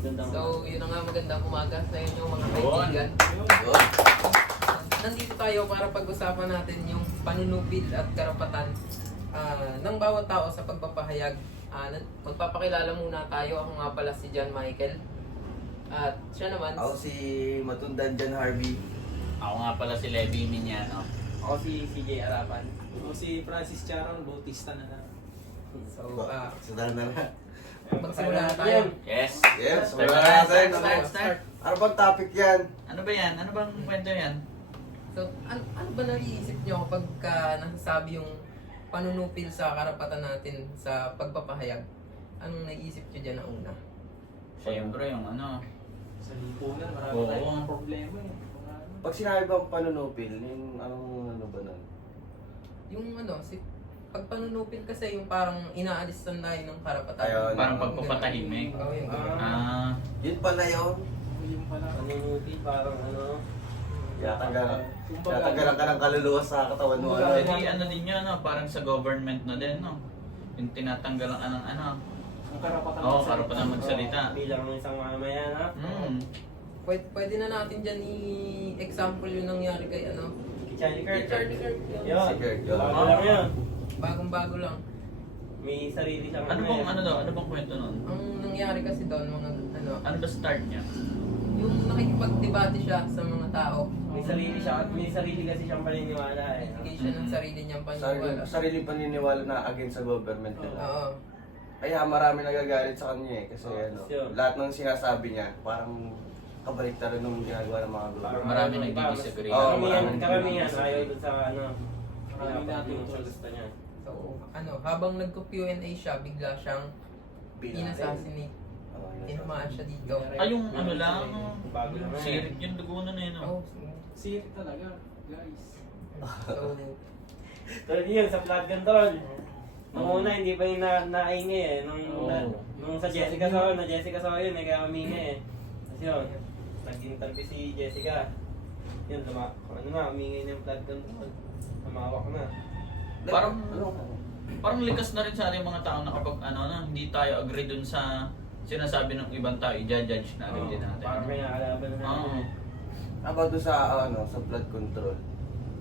So, yun na nga, magandang umaga sa inyo mga kaibigan. Nandito tayo para pag-usapan natin yung panunupil at karapatan ng bawat tao sa pagpapahayag. Magpapakilala muna tayo. Ako nga pala si John Michael. At siya naman... Ako si Matundan John Harvey. Ako nga pala si Levi Miñano. Ako si CJ Arapan. Ako si Francis Charon, Bautista na lang. So, Sudan na na. magsimula na tayo. Yes. Yes, Start wala na. natin. Start. Ano bang topic yan? Ano ba yan? Ano bang kwento yan? So, ano ba naiisip nyo kapag nasasabi yung panunupil sa karapatan natin sa pagpapahayag? Anong naiisip nyo dyan na una? Siyempre yung ano. Sa lipunan, marami Oo. tayong mga problema eh. Mga ano. Pag sinabi bang panunupil, yung anong ano ba nun? Yung pag panunupil kasi yung parang inaalis tayo ng karapatan. Ayun. Parang pagpapatahimik. Oo, yun. Yun pala yun. Yung pala. Panunuti, parang ano, Yatanggalan ka ng kaluluwa sa katawan mo. Kumbaga, Ano? Hindi ano din yun, no? Parang sa government na din, no? Yung tinatanggalan ka ng ano. Ang karapatan Oo, magsalita. karapatan magsalita. bilang isang mamamayan, ha? Pwede na natin dyan i-example yung nangyari kay Charlie Kirk. Charlie Kirk. Yun. Si Kirk, yun. Bago lang yun. Bagong-bago lang. May sarili siyang Ano bang yan. ano daw? Ano bang kwento nun? Ang nangyari kasi doon, Ano ba start niya? yung nakikipagdebate siya sa mga tao. May sarili kasi siyang paniniwala eh. Nagbigay siya ng sarili niyang paniniwala. Sariling paniniwala na against sa government nila. Oo. Kaya marami nagagalit sa kanya eh. Kasi ano, Yun. lahat ng sinasabi niya, parang kabaliktaran nung ginagawa ng mga government. Marami nagdi-disagree. Oo, Karamihan marami. ayaw dun sa ano. Marami natin yung sa tools. gusto niya. So, habang nagko-Q&A siya, bigla siyang inassassinate. Oo, yun. Tinamaan siya dito. Ay, yung ano lang, Bago lang eh. sirit yung dugo na yun, no? Oh, Siri talaga, guys. so, Tulad yun, sa flood control. Nung una, hindi pa yung naingay eh. Nung sa Jessica Soho yun, kaya umingay eh. Tapos yun, nag-interview si Jessica. Yun, umingay na yung flood control. Tumawak na. Parang likas na rin sa ating mga tao na kapag hindi tayo agree dun sa sinasabi ng ibang tao, i-judge na rin din natin. Parang may nakalaban na Oo. natin. About doon sa sa flood control.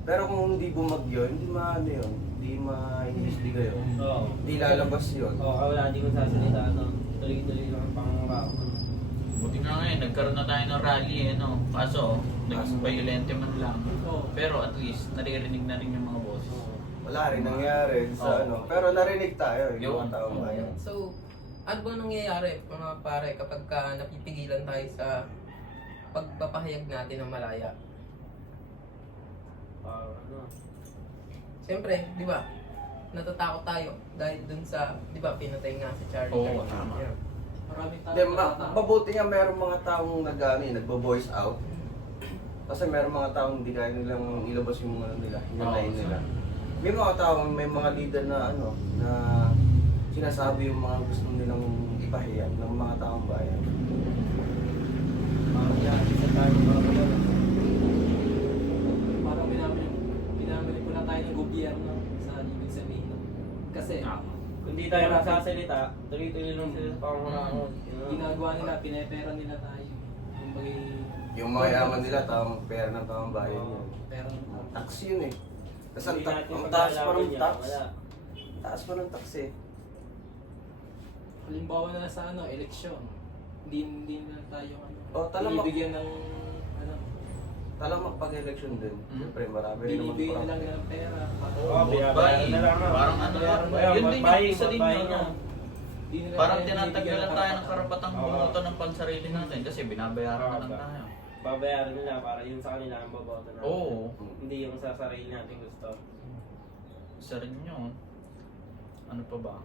Pero kung hindi bumagyo, hindi maano yun. Hindi ma-investiga yun. Oo. Hindi lalabas yun. Oo, wala, hindi ko sasalita. Tuloy-tuloy lang ang pangangako. Buti nga ngayon, nagkaroon na tayo ng rally eh, no? Kaso, naging violente man lang. Oo. Pero at least, naririnig na rin yung mga boses. Wala rin nangyari sa Oo. Pero narinig tayo, Yun. yung mga taong bayan. so, ano ba nangyayari mga pare kapag napipigilan tayo sa pagpapahayag natin ng malaya? Siyempre, di ba? Natatakot tayo dahil dun sa, di ba, pinatay nga si Charlie Oo, Kirk. tama. Yeah. Maraming tao. Hindi, mabuti nga meron mga taong nagbo-voice out. Kasi meron mga taong hindi kaya nilang ilabas yung ano nila, yung Oo, line nila. May mga taong, may mga leader na na sinasabi yung mga gusto nilang ipahayag ng mga taong bayan. Parang binamanipulan tayo ng gobyerno sa ibig sabihin. Kasi Kung di tayo nagsasalita, tuloy-tuloy lang sila sa pangangako. ginagawa nila, pinepera nila tayo. Yung bagay, Yung mga yaman nila, taong pera ng taong bayan yun. pera ng tao. Tax yun eh. Kasi Hindi natin ang taas pa paglalaban ng yan, tax. wala. Taas pa ng tax eh. Halimbawa na lang sa eleksyon. Hindi na tayo Oh, talamak. bibigyan ng Talamak pag-election din. Siyempre, marami rin naman binibigyan parang- lang nila ng pera. Oo, Vote binabayaran buying. na lang, no? Parang ano lang. Ayun, Yun din yung mag-buying, isa din mag-buying yun, no? na. Di nila Parang kaya tinatanggalan binibigyan tayo ng karapatang Oo. bumuto ng pansarili natin kasi binabayaran na lang tayo. Babayaran nila para yun sa kanila ang baboto natin. Oo. Hindi yung sa sarili natin gusto. Isa rin yun. Ano pa ba?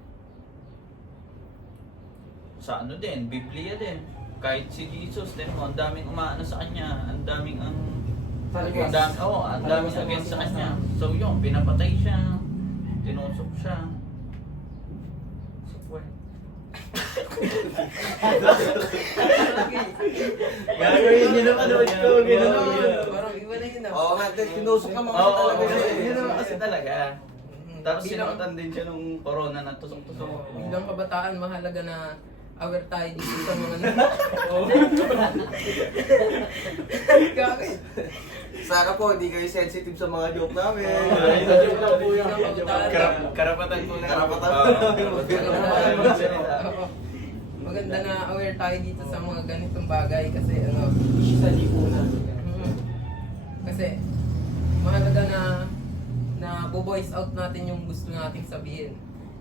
Sa ano din, Biblia din. Kahit si Jesus, din mo, ang daming umaano sa kanya, ang daming ang against sa kanya. So yun, pinapatay siya, tinusok siya. So, well. Gagawin niyo naman ko, gano'n. Parang iba na yun ah. Oo nga, tinusok naman kasi Oo, talaga siya eh. yun naman kasi talaga. Tapos Bilang- sinuotan din siya nung corona na tusok-tusok. Bilang kabataan, mahalaga na aware tayo dito sa mga Gagawin. Sana po, hindi kayo sensitive sa mga joke namin. Joke lang po yan. Karapatan po na. Karapatan. Oo. Maganda na aware tayo dito sa mga ganitong bagay kasi ano, Sa lipunan. kasi mahalaga na voice out natin yung gusto nating sabihin.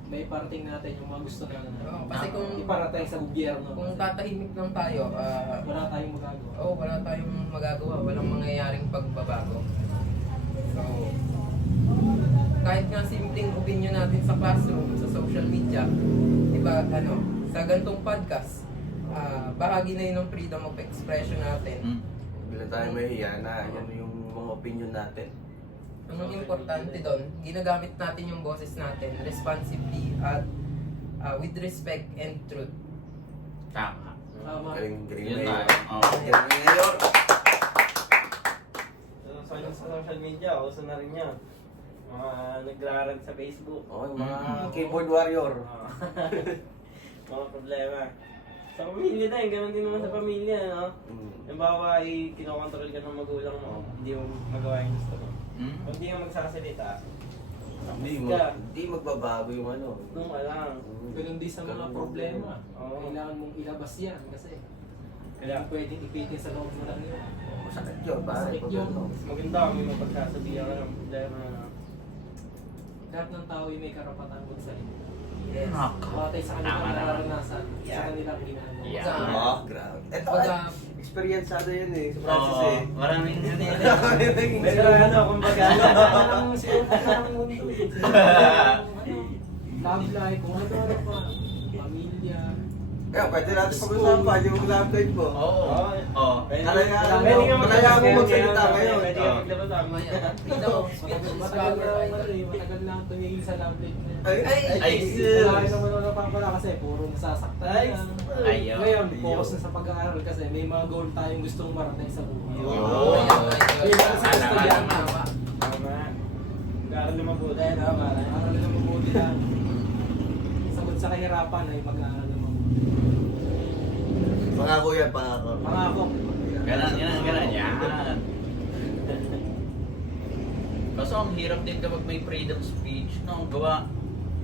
May parating natin yung mga gusto natin. Oo, kasi kung iparating sa gobyerno. kung tatahimik lang tayo, Wala tayong magagawa. wala tayong magagawa, walang mangyayaring pagbabago. So, kahit nga simpleng opinion natin sa classroom, sa social media, di ba, sa gantong podcast, bahagi na yun ng freedom of expression natin. Bila tayo mahihiya na, yan yung mga opinion natin. Ang importante doon, ginagamit natin yung boses natin responsibly at with respect and truth. Tama. Tama. Galing Yun mayor. tayo. Oo. Galing mayor. So, sa social media, uso na rin yan. Mga nagrarag sa Facebook. Oh, yung mga keyboard warrior. Mga problema. Sa pamilya din, ganun din naman sa pamilya, no? Halimbawa, kinokontrol ka ng magulang mo, hindi mo magawa yung gusto mo. Kung hindi ka magsasalita, Hindi magbabago yung ano. doon ka lang. Ganun din sa mga problema. Oo. Kailangan mong ilabas yan kasi Kaya, hindi pwedeng ipitin sa loob mo lang yun. Masakit yun, pare. Masakit pag yun. ano. mas maganda kung may mapagsasabihan ka ng problema. Lahat ng tao ay may karapatan magsalita. Yes. Batay sa Tama kanilang na. nararanasan, sa Yeah. kanilang ginagawa. Yeah. Sa- Oh, grabe. Ito, Pagka- experienceado yun eh. Sa Francis Oo. eh. Maraming ganyan. Pero ano, kumbaga, Ang sinulat ng mundo. Love life, kung ano pa, pamilya. Kaya pwede natin pag-usapan yung love life mo. Oo. Oo. Pwede Malaya ka ako magsalita ngayon. Pwede ka maglabas Mamaya, freedom of speech is power, idol. Matagal na ang tumigil sa love life na yan. Ay, sir. Wala naman wala pa pala kasi puro nasasaktan Ay, na. Ayaw. Ngayon, focus na sa pag-aaral kasi may mga goal tayong gustong marating sa buhay. Yun. Oo. Tama. Tama. Mag-aaral na mabuti. Tama, aral na mabuti lang. Sagot sa kahirapan ay mag-aaral na mabuti. Pangako yan, pangako. Pangako. Ganan. Yan. Kaso ang hirap din kapag may freedom speech, no? Gawa.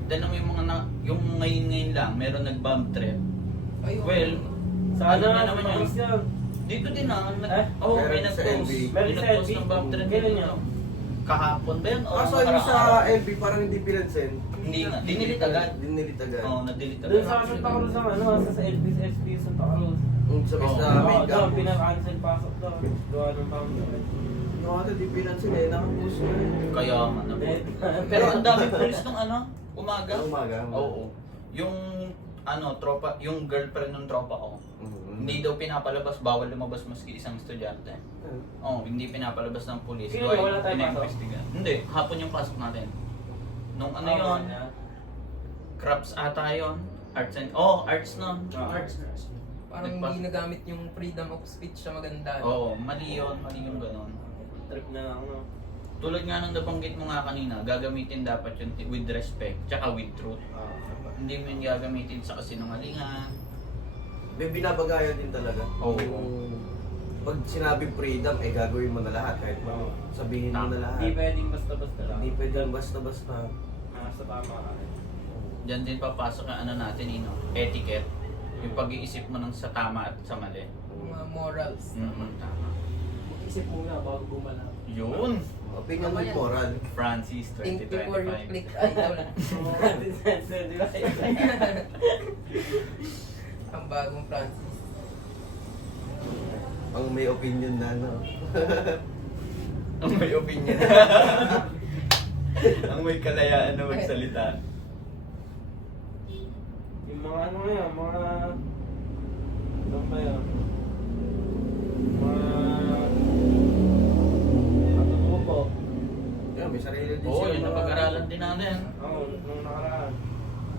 Then yung mga yung ngayon lang, meron nag-bomb threat. Ayun. Well, Sana Ano na naman yun? tapos yun. dito din na, Eh? may Meron sa nag-post. LB. May Meron sa nag-post LB? ng bomb threat. Kailan dito. yun? Kahapon ba yun? O Kaso yung nakaraang sa araw? LB parang hindi pinansin. Hindi nga, dinilit agad. Dinilit agad. Oo, na-delete agad. Doon sa Santa Cruz ang ano, sa LB's SP Santa Cruz. Yung sa Oo. sa Oo, main doon, campus. pinaka-cancel pasok doon. Gawa ng boundary. Yung ano, di pinansin eh. Nakapost na eh. Kaya nga na. Then, Pero ang dami police nung ano, umaga. Umaga. Oo. Yung tropa, yung girlfriend ng tropa ko, hindi daw pinapalabas, bawal lumabas maski isang estudyante. Oo, hindi pinapalabas ng pulis. Sino yun? Wala tayong Pinaimbestigahan. Hindi, hapon yung pasok natin. Nung ano yun, crafts ata yun, arts and, arts nun. Arts. Parang hindi nagamit yung freedom of speech sa maganda. Oo, mali yung ganun. Trip na lang, no? Tulad nga nung nabanggit mo nga kanina, gagamitin dapat yun with respect, tsaka with truth. Hindi mo yun gagamitin sa kasinungalingan. May binabagayan din talaga. Oo. Yung pag sinabing freedom, eh gagawin mo na lahat. Kahit mo sabihin mo na lahat. Hindi pwedeng basta-basta lang. Hindi pwedeng basta-basta. Nasa tama ka rin. Diyan din papasok ang ano natin, etiquette. Yung pag-iisip mo ng sa tama at sa mali. Mga morals. Tama. Mag-isip muna bago gumalaw. Yun! Opinion Tama with yan. moral. Francis Think before you 2025. click, idol. Di ba? Ang bagong Francis. Ang may opinion na, no? Ang may opinion. Ang may kalayaan na magsalita. Yung mga ano yan, mga... Ano ba yan? Mga... Katutubo. Yeah, may sarili din Oo, siya. yun mga- napag-aralan din natin. Oo, nung nakaraan.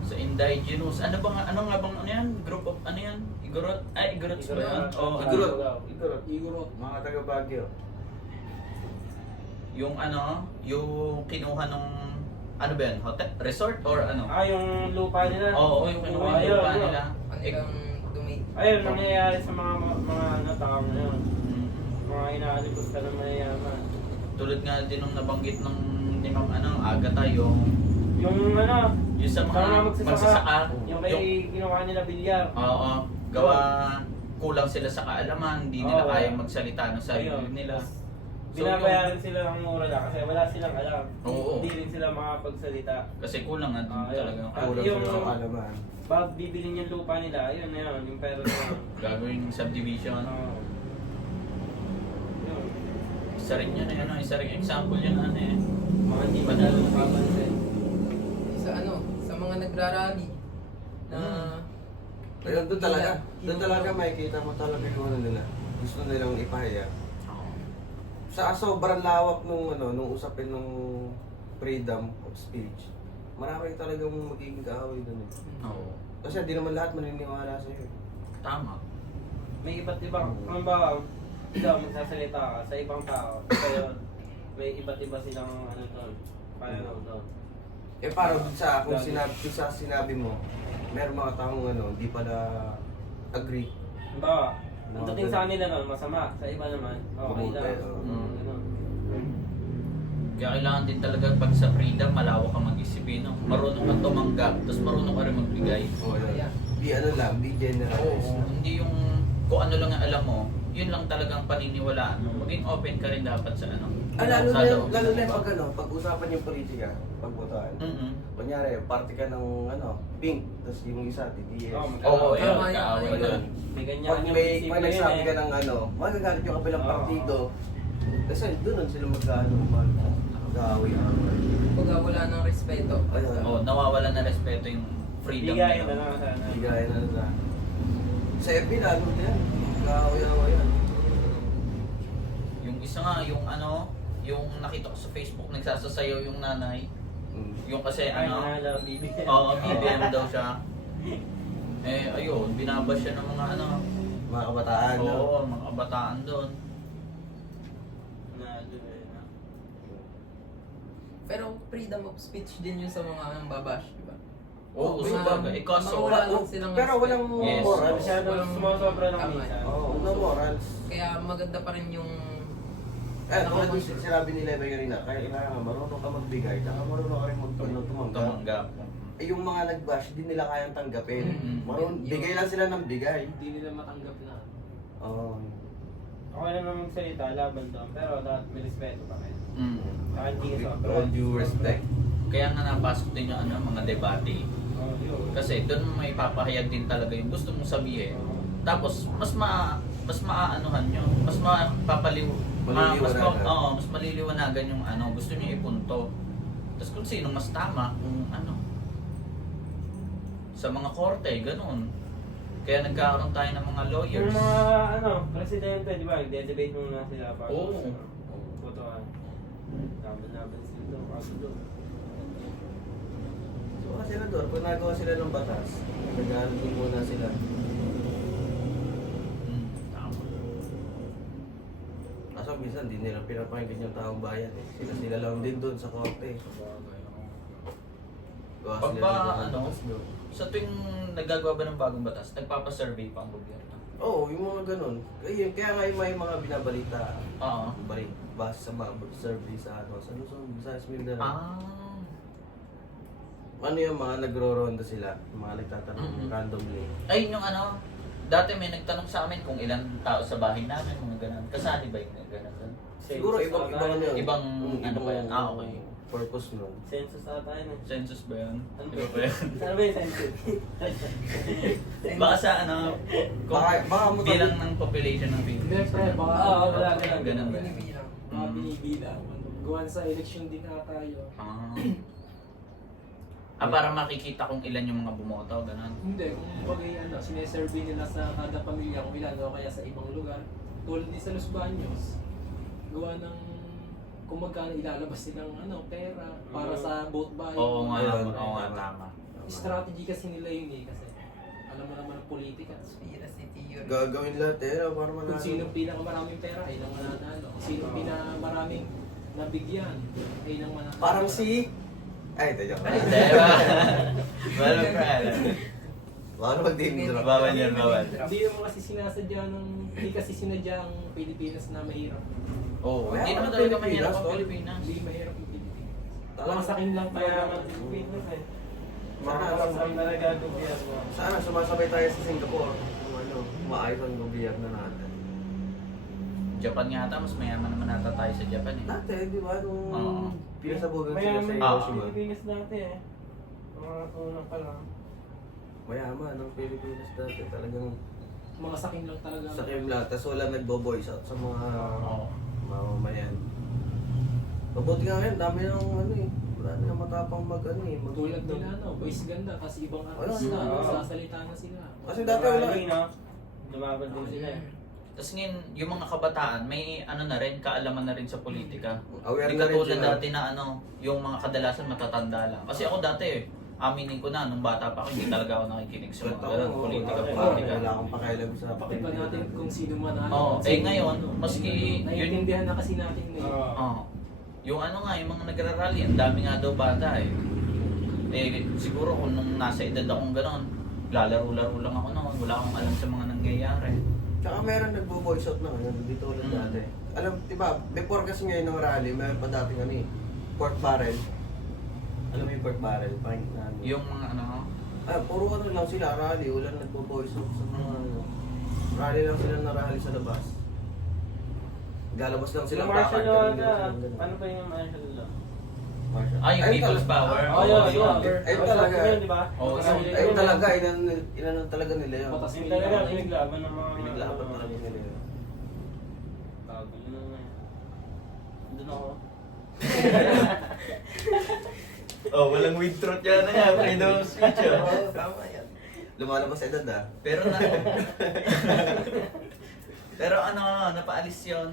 Sa indigenous. Ano nga bang ano yan? Group of ano yan? Igorot? Ay, Igorots ba yan? Oo, Igorot. Igorot. Igorot. Igorot. Mga taga Baguio. Yung yung kinuha nung ano ba yan? Hotel? Resort or ano? Yung lupa nila. Oo, yung kinuha yung Ayun, lupa ayun. nila. kanilang donate. Ayun, nangyayari sa mga ano, tao ngayon. Mm. Mga inaalipos ka ng mayayaman. Tulad nga din nung nabanggit nung ni Ma'am Agatha, yung Yung sa mga magsasaka. Yung kay ginawa nila bilyar. Oo, gawa kulang sila sa kaalaman, hindi nila Oo. kayang magsalita ng sarili Ayun. nila. Binabayaran sila ng mura lang kasi wala silang alam. Oo. Hindi rin sila makapagsalita. Kasi kulang nga din Ayun. talaga ang Kulang Yung- sila ng kaalaman. Pag bibilin yung lupa nila, ayun na yun, yung pera nila. gagawing subdivision. Oo. Yun. Isa rin yun, ano, isa rin example yun, ano eh. Mga hindi pa dalo napapansin. Sa sa mga nagrarally na Kaya doon talaga makikita mo talaga yung ano nila. Gusto nilang ipahayag. Sa sobrang lawak nung usapin nung freedom of speech, marami talagang magiging kaaway doon eh. Oo. Kasi hindi naman lahat maniniwala sa'yo. Tama. May iba't ibang, halimbawa, ikaw magsasalita ka sa ibang tao, kaya may iba't iba silang ano doon, pananaw doon. Eh parang kung sinabi mo, meron mga taong di pala agree. Halimbawa, ang dating sa kanila nun, masama, sa iba naman, okay lang. Mabuti, oo. Ganun. Kaya kailangan din talaga pag sa freedom, malawak kang mag-isipin. No? Marunong kang tumanggap, tapos marunong ka rin magbigay. Oo, Yeah. be generous. Oo, hindi yung kung ano lang ang alam mo, yun lang talagang paniniwalaan mo. Maging open ka rin dapat sa ano. Lalo sa loob. na yung pag-usapan yung politika, pagbotohan. Mm-mm. Kunyari, party ka ng pink, tapos yung isa, DDS. Oo, yun, Tama, kaaway yun. yun. May ganyan Pag yung may prinsipyo pag nagsabi yun ka eh. ng magagalit yung kabilang Oo. partido, kasi doon sila mag-away-away. pag wala ng respeto. Ayun. Oo, nawawala na respeto yung freedom Bigayin na nila. lang sana. Bigay na sa... Sa FB lalo din, mag-away-away yan. Yung isa nga, yung ano, yung nakita ko sa Facebook, nagsasasayaw yung nanay. Mm. Yung kasi Ay, ano, nanalo, BBM. oo, BBM daw siya. Eh, ayun, binabas siya ng mga ano, Mga kabataan, no? oo, mga kabataan doon. Nanalo eh, no? Pero freedom of speech din yun sa mga babash, di ba? Oo, Oo, sa mga- bagay. Eh, kaso, mga wala lang silang Pero walang respeto. Yes. morals. Masyadong sumasobra ng Tama. minsan. Oo, no morals. Kaya maganda pa rin yung Tulad yung sinabi nila Mayorina, kaya kailangan marunong ka magbigay, saka marunong ka rin tumanggap. tumanggap. Eh, yung mga nag-bash, di nila kayang tanggapin. Mm-mm. Bigay lang sila ng bigay. Hindi nila matanggap na. Oo. Okay naman magsalita, laban doon, pero dapat may respeto pa rin. Mm. Saka hindi ka With sobra. all due respect. Kaya nga napasok din yung ano, mga debate. Oo, yun. Kasi doon may papahayag din talaga yung gusto mong sabihin. Oo. Tapos mas maaanuhan nyo, mas Maliliwanagan. mas maliliwanagan yung ano, gusto nyo ipunto. Tapos kung sino mas tama, kung ano. Sa mga korte, ganun. Kaya nagkakaroon tayo ng mga lawyers. Yung mga presidente, di ba, nagde-debate muna sila para Oo. botohan. Laban-laban sila doon, kaso doon. So, mga senador, pag nagawa sila ng batas, nag-aaral muna sila. Tama. Kaso minsan, di nila pinapakinggan yung taong bayan. Sila lang din doon sa korte. Gawa Pag sila ba, ng mga ano, batas doon. sa tuwing nagagawa ba ng bagong batas, nagpapasurvey pa ang gobyerno. Oo, yung mga ganun. Kaya nga yung may mga binabalita. Oo. Base sa mga survey sa Luzon, Visayas, Mindanao. Ah. Ano yung mga nagro-ronda sila, yung mga nagtatanong Mhm. randomly. Ayun yung ano, dati may nagtanong sa amin kung ilang tao sa bahay namin, mga ganun. Kasali ba yung ganun? Siguro ibang ano yun. Ibang ano ba yan? Ah, okay. Purpose nun. Census ata yun eh. Census ba yan? Ano Iba ba yan? Ano ba yung census? Baka sa ano, kung Baka mo bilang ng population ng Hindi, Philippines. pre, baka Oo, wala Ganun ganun. ba? binibilang. mga binibilang. Gawa sa election din na tayo. Para makikita kung ilan yung mga bumoto, ganun. Hindi, kung bagay sinesurvey nila sa kada pamilya kung ilan o kaya sa ibang lugar. Tulad din sa Los Baños, gawa ng kung magkano ilalabas nilang pera para sa vote buying. Oo nga, Ayun, oo nga, tama. tama. Strategy kasi nila yun eh, kasi alam mo naman ang politika. Conspiracy theory. Gagawin lahat para manalo. Kung sino pinakamaraming pera ay nang mananalo. Kung sino pinakamaraming nabigyan ay nang mananalo. Parang si... Ay, ito joke. Diba? Walang problem. Baka mag-name drop. Bawal yan, bawal. Hindi naman kasi hindi kasi sinadya ang Pilipinas na mahirap. Oo, Kaya hindi naman ang talaga Pilipinas, mahirap ang tol. Pilipinas. Hindi mahirap ang Pilipinas. Talaga. Mga sakin lang Kaya tayo. nga Pilipinas eh. Sana, Makakasama talaga ang gobyerno. sana sumasabay tayo sa Singapore. Kung ano, maayos ang gobyerno natin. Japan nga ata, mas mayaman naman ata tayo sa Japan eh. Dati, di ba? Nung Oo. pinasabugan sila Mayaman sa yung Hiroshima. Pilipinas dati eh. Mga unang pa lang. Mayaman ang Pilipinas dati. Talagang Mga sakin lang talaga. sa lahat. Tapos wala nagbo-voice out sa mga Oo. mamamayan. Mabuti nga ngayon, dami ng ano eh. Wala na matapang mag-ano eh. Tulad nila, voice ganda, kasi ibang Wala, artista, oo. nagsasalita na sila. Kasi dati wala Marami, eh. no? Lumaban din sila eh. Tapos ngayon, yung mga kabataan, may ano na rin, kaalaman na rin sa politika. Aware Hindi na rin katulad sila. dati na ano, yung mga kadalasan matatanda lang. Kasi ako dati aminin ko na, nung bata pa ako, hindi talaga ako nakikinig sa mga ganun, politika. Wala akong pakialam sa Pakita natin kung sino man ano. Oo, ngayon, maski yun, Naiintindihan na kasi natin na yun. Oo. Yung ano nga, yung mga nagrarally, ang dami nga daw bata eh. Eh, siguro kung nung nasa edad akong gano'n, lalaro-laro lang ako noon, wala akong alam sa mga nangyayari. Tsaka meron nagbo-voice out na ngayon, dito ulit dati. Alam, diba, before kasi ngayon ng rally, meron pa dati kami, pork barrel. Alam mo yung pork barrel? Yung mga ano, Puro ano lang sila, rally, wala nagbo-voice out sa mga ano. Rally lang sila na rally sa labas. Galabas lang sila. Yung martial bakit, law ganun, na, ganun, ganun. ano pa yung martial law? Martial. yung Ayun People's talaga. Power. Oh, yun, Oo, yun. Ayun talaga. Yun, di ba? Oo, Martial so, law Ayun yun. talaga, inanon talaga nila yun. Batas Yun talaga, pinaglaban ng mga... Pinaglaban talaga nila yun. Bago yun na nga. Doon ako. Oh, walang with truth yan na yan, freedom of speech. Tama yan. Lumalabas edad ah. Pero pero ano, napaalis yun,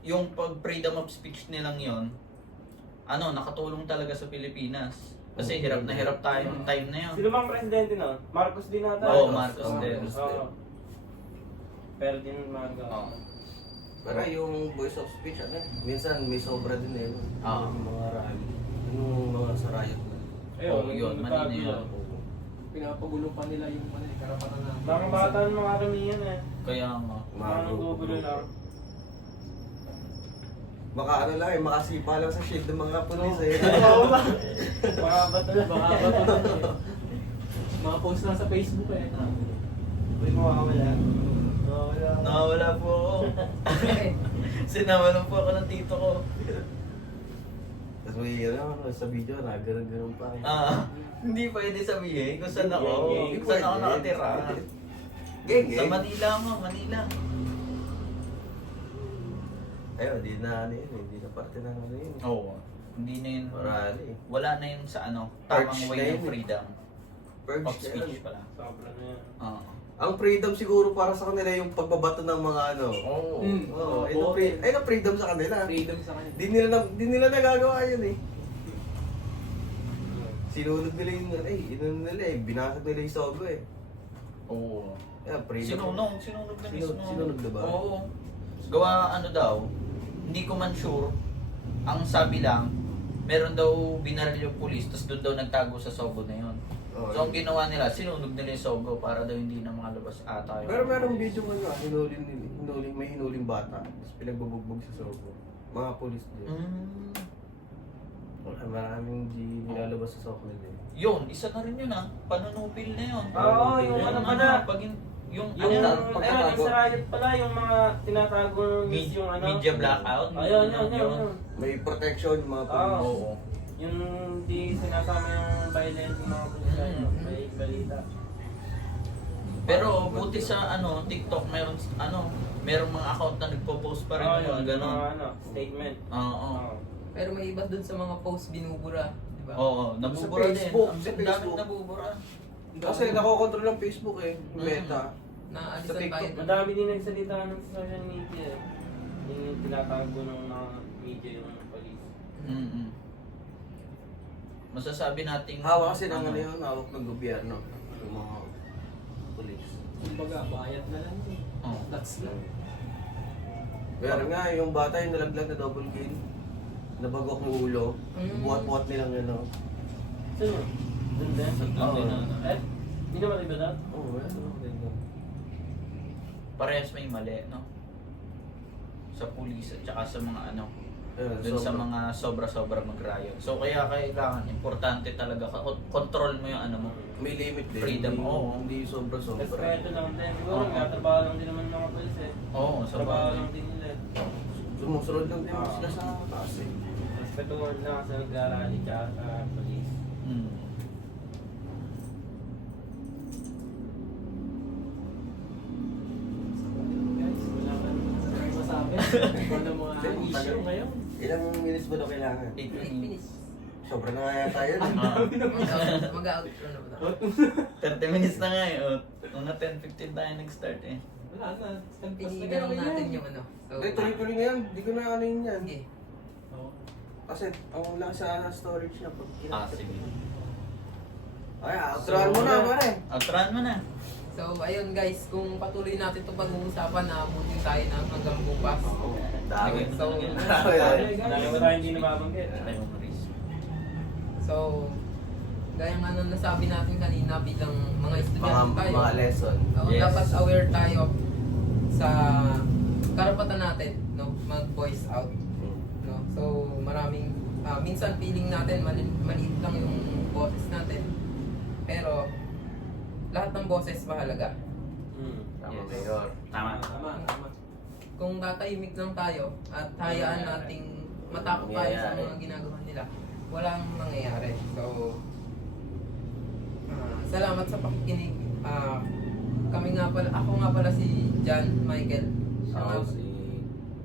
yung pag freedom of speech nilang yon, nakatulong talaga sa Pilipinas. Kasi hirap na hirap tayo ng time na yun. Sino bang presidente nun? Marcos din ata. Oo, Marcos din. Oo. Ferdinand Marcos. Oo. Pero yung voice of speech, minsan may sobra din eh. Oo. Yung mga rally. Yung mga sarayot na. Oo, yun, manina yun. Pinapagulo pa nila yung karapatan natin. Mga bata ng mga karamihan eh. Kaya nga. Mga nanggugulo lang. Baka ano lang eh, makasipa lang sa shield ng mga pulis eh. Oo ba? Mga bato lang. Baka ba mga post lang sa Facebook eh. Uy, mawawala. Mawawala. Nakawala po ako. Sinawalan po ako ng tito ko. Tapos may sa video, ganun pa. Hindi pwede sabihin kung saan ako. Geng, Kung saan ako nakatira. Geng, Sa Manila mo, Manila. Ayun, di na ano yun, hindi na parte ng ano yun. Oo. Hindi na yun. Rally. Wala na yun sa tamang Purge na way yun ng eh. freedom Purge of na speech yun. pala. Sobra na yan. Oo. Ang freedom siguro para sa kanila yung pagbabato ng mga ano. Oo. Oo, ayun ang freedom sa kanila. Freedom sa kanya. Di nila nagagawa yun eh. Sinunod nila yung, nila eh, binasag nila yung sogo eh. Oo. Yeah, freedom. Sinunog na mismo. Sinunog na ba? Oo. Gawa daw, hindi ko man sure. Ang sabi lang, meron daw binaril yung pulis, tapos doon daw nagtago sa sogo na yun. Oo, So ang ginawa nila, sinunog nila yung sogo para daw hindi na makalabas ata yun. Pero merong video ko nga, may hinuling bata, tapos pinagbubugbog sa sogo. Mga pulis din. Wala, maraming nilalabas sa sogo nila eh. Yun, isa na rin yun panunupil na yun. Oo, yung ano pala. Yung Yung, ano, ayun, yung sa riot pala, yung mga tinatago ng yung ano. media blackout. Ayun, yun. May protection yung mga pulis. Oo. Yung di sinasama yung violence ng mga pulisya, may balita. Pero buti sa TikTok merong mga account na nagpo-post pa rin ng mga ganon. Mga statement. Oo. Pero may iba dun sa mga post binubura, di ba? Oo, nabubura din. Facebook, Ang sa dami Facebook. nabubura. Kasi nakokontrol ng Facebook eh, yung Meta. Naalisan Sa TikTok, tayo. Madami din nagsalita ng social media. Yung tinatago ng mga media yung police. Mm-mm. Masasabi nating Hawak kasi ng ano yun, hawak ng gobyerno. Yung mga pulis. Kumbaga, bayad na lang yun. Oo. That's lang. Pero nga, yung bata yung nalaglag na double kill. Nabagok ng ulo. Buhat-buhat nilang ano. Sino? Doon din? Doon din, Oo. Eh, Hindi naman iba daw. Oo, wala naman din doon. Parehas may mali, no? Sa pulis at saka sa mga ano, Ayun, dun sa sobra. mga sobra-sobra mag-riot. So kaya kailangan, importante talaga, control mo yung ano mo. May limit din. Freedom, Hindi- oo. Hindi Tapos sobra-sobra. kaya ito lang din. Siguro Oo. nagtatrabaho lang din naman ng mga polis eh. Oo, sa Trabaho bagay. lang din nila. Sumusunod lang din Ah. sila sa taas eh. Tapos patungan lang sa nagrarally tsaka sa polis. Mm. Guys, wala ka nang masabi. Ano mga issue ngayon? Ilang minutes ba na kailangan? 8 8 minutes. minutes. Sobra na kaya tayo. Mag-outro na ba? 30 minutes na nga eh. Mga 10-15 tayo nag-start eh. Wala na. Pagpas na Tinigan lang gano'n natin yan. yung ano. So, Hindi, tuloy-tuloy na yan. Hindi ko na ano yun yan. sige. Oo. Kasi ang lang sa storage na pag Sige. Ay, outroan mo na, pare. Outrun mo na. So, ayun guys, kung patuloy natin itong pag-uusapan na mutin tayo na hanggang bukas. Dami. So, Dami. Dami mo tayo hindi nababanggit. Ay, Maurice. so, gaya nga nung nasabi natin kanina bilang mga estudyante tayo. Mga lesson. Oo, Yes. dapat aware tayo sa karapatan natin, no, mag-voice out, no. So, maraming minsan feeling natin maliit lang yung boses natin. Pero lahat ng boses mahalaga. Tama, Yes. Mayor. Tama. Tama, tama. Kung tatahimik lang tayo at hayaan nating matakot tayo sa mga ginagawa nila, walang mangyayari. So, salamat sa pakikinig. Kami nga pala, ako nga pala si John Michael. Siya nga, Ako si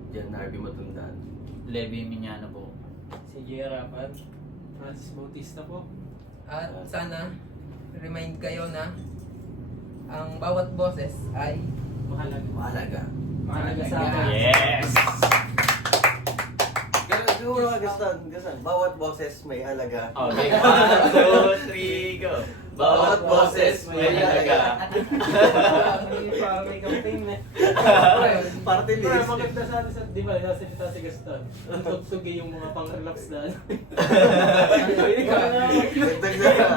Jan Harvey Matundaan. Levi Miñano po. Si J. Rapat. Francis Bautista po. at sana remind kayo na ang bawat boses ay Mahalaga. Mahalaga. Mahalaga sa akin. Yes! Ganun, siguro ka Gaston. Bawat boses may halaga. Okay, 1, 2, 3, go! Bawat boses may halaga. May campaign eh. Party Pero list. maganda sa atin, di ba, nasalita si Gaston. Ang tugtugi yung mga pang-relax na. Dagdag na.